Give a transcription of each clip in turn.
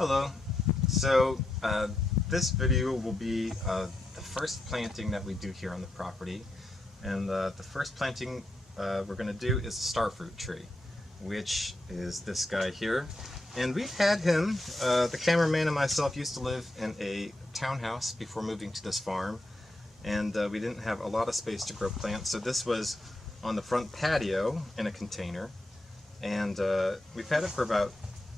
Hello. So this video will be the first planting that we do here on the property, and the first planting we're going to do is a starfruit tree, which is this guy here. And we've had him, the cameraman and myself used to live in a townhouse before moving to this farm, and we didn't have a lot of space to grow plants, so this was on the front patio in a container, and we've had it for about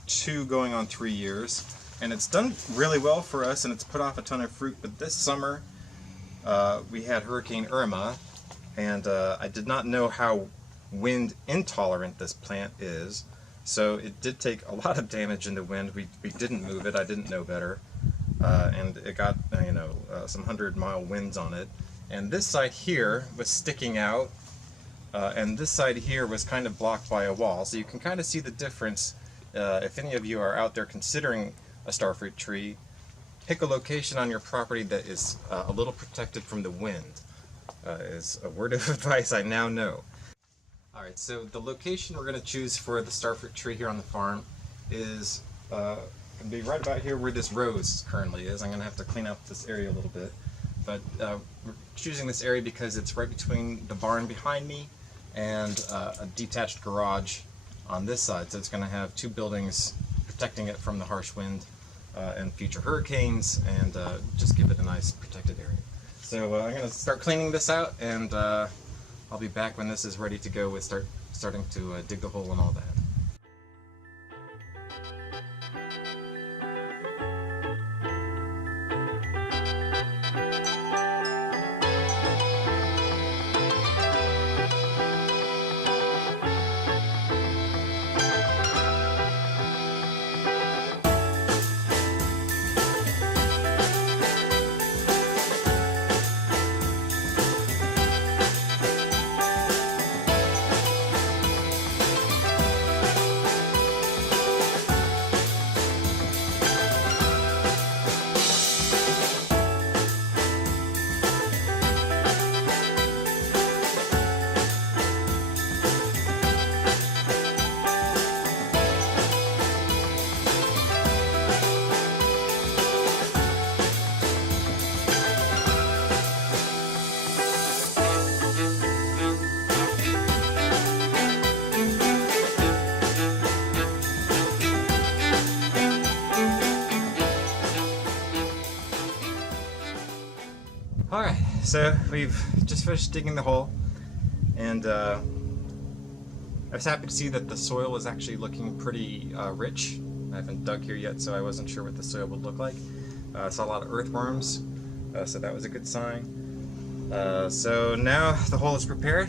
2 going on 3 years, and it's done really well for us and it's put off a ton of fruit. But this summer we had Hurricane Irma, and I did not know how wind intolerant this plant is, so it did take a lot of damage in the wind. We didn't move it, I didn't know better, and it got some 100-mile winds on it, and this side here was sticking out, and this side here was kind of blocked by a wall, so you can kind of see the difference. If any of you are out there considering a starfruit tree, pick a location on your property that is a little protected from the wind, is a word of advice I now know. Alright, so the location we're going to choose for the starfruit tree here on the farm is going to be right about here where this rose currently is. I'm going to have to clean up this area a little bit, but we're choosing this area because it's right between the barn behind me and a detached garage on this side, so it's going to have 2 buildings protecting it from the harsh wind and future hurricanes, and just give it a nice protected area. So I'm going to start cleaning this out, and I'll be back when this is ready to go with starting to dig the hole and all that. Alright, so we've just finished digging the hole, and I was happy to see that the soil is actually looking pretty rich. I haven't dug here yet, so I wasn't sure what the soil would look like. I saw a lot of earthworms, so that was a good sign. So now the hole is prepared,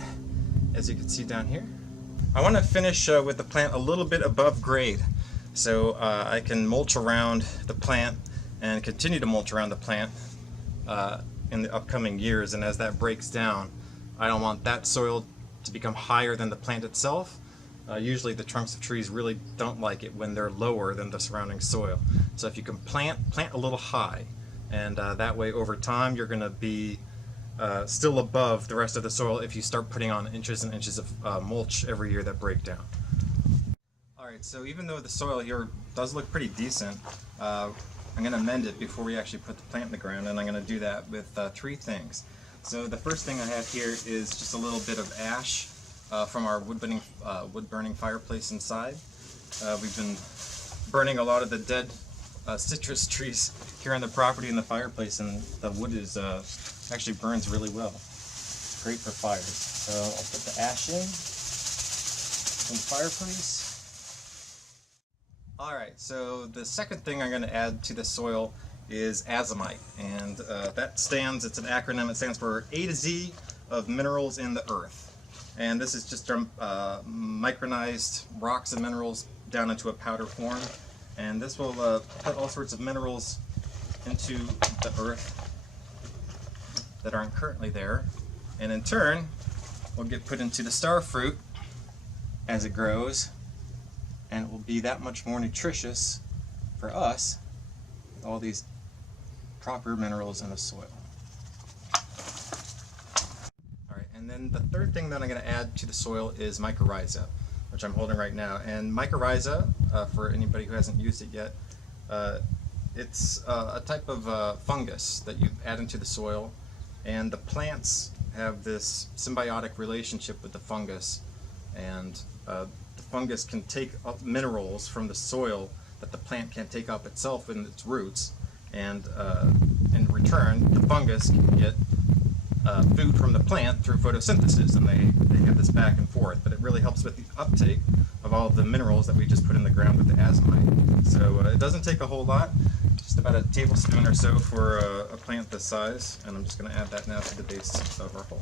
as you can see down here. I want to finish with the plant a little bit above grade, so I can mulch around the plant and continue to mulch around the plant in the upcoming years, and as that breaks down, I don't want that soil to become higher than the plant itself. Usually the trunks of trees really don't like it when they're lower than the surrounding soil. So if you can plant a little high, and that way over time you're going to be still above the rest of the soil if you start putting on inches and inches of mulch every year that break down. Alright, so even though the soil here does look pretty decent, I'm going to mend it before we actually put the plant in the ground, and I'm going to do that with 3 things. So the first thing I have here is just a little bit of ash from our wood burning fireplace inside. We've been burning a lot of the dead citrus trees here on the property in the fireplace, and the wood is actually burns really well. It's great for fires. So I'll put the ash in the fireplace. Alright, so the second thing I'm going to add to the soil is azomite, and that stands, it's an acronym, it stands for A to Z of minerals in the earth. And this is just micronized rocks and minerals down into a powder form, and this will put all sorts of minerals into the earth that aren't currently there, and in turn will get put into the starfruit as it grows, and it will be that much more nutritious for us with all these proper minerals in the soil. Alright, and then the third thing that I'm going to add to the soil is mycorrhiza, which I'm holding right now. And mycorrhiza, for anybody who hasn't used it yet, It's a type of fungus that you add into the soil, and the plants have this symbiotic relationship with the fungus, and the fungus can take up minerals from the soil that the plant can't take up itself in its roots, and in return the fungus can get food from the plant through photosynthesis, and they have this back and forth, but it really helps with the uptake of all of the minerals that we just put in the ground with the azomite. So it doesn't take a whole lot, just about a tablespoon or so for a plant this size, and I'm just going to add that now to the base of our hole.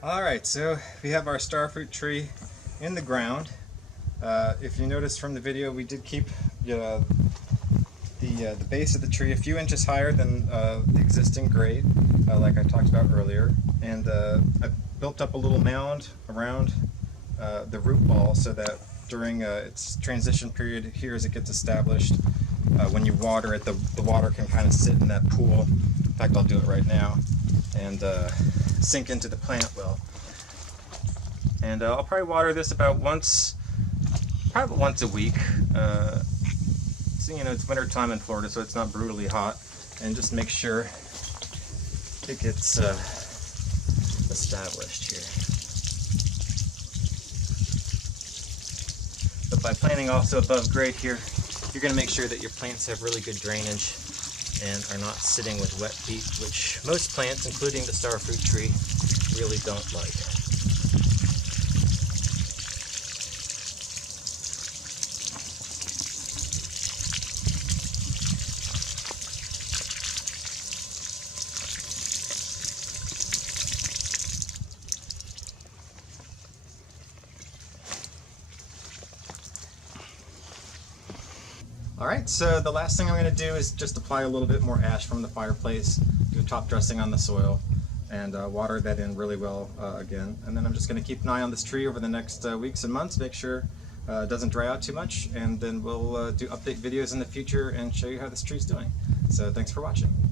Alright, so we have our starfruit tree in the ground. If you notice from the video, we did keep the base of the tree a few inches higher than the existing grade, like I talked about earlier. And I built up a little mound around the root ball so that during its transition period here as it gets established, when you water it, the water can kind of sit in that pool. In fact, I'll do it right now, and sink into the plant well. And I'll probably water this about once a week. So, you know, it's winter time in Florida, so it's not brutally hot, and just make sure it gets established here. But by planting also above grade here, you're going to make sure that your plants have really good drainage and are not sitting with wet feet, which most plants, including the starfruit tree, really don't like. Alright, so the last thing I'm going to do is just apply a little bit more ash from the fireplace, do a top dressing on the soil, and water that in really well again. And then I'm just going to keep an eye on this tree over the next weeks and months, make sure it doesn't dry out too much, and then we'll do update videos in the future and show you how this tree's doing. So thanks for watching.